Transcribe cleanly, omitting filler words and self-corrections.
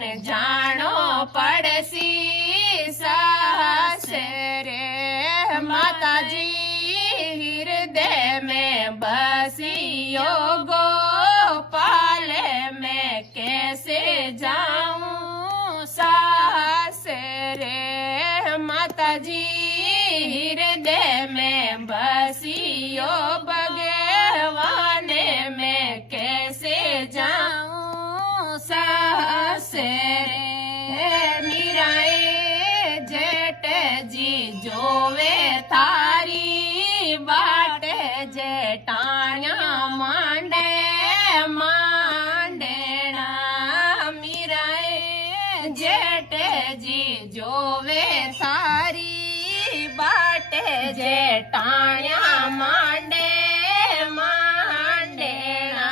ने जानो पड़सी सास रे माता जी हृदय में बसियो गोपाल मैं कैसे जाऊं सास रे माता जी हृदय में बसियो भगवान मैं कैसे जाऊं सास रे मीराए जेठ जी जोवे थारी बाट जेठाणा मांडे मांडेना मीराए जेठ जी जोवे थारी बाट जेठाणा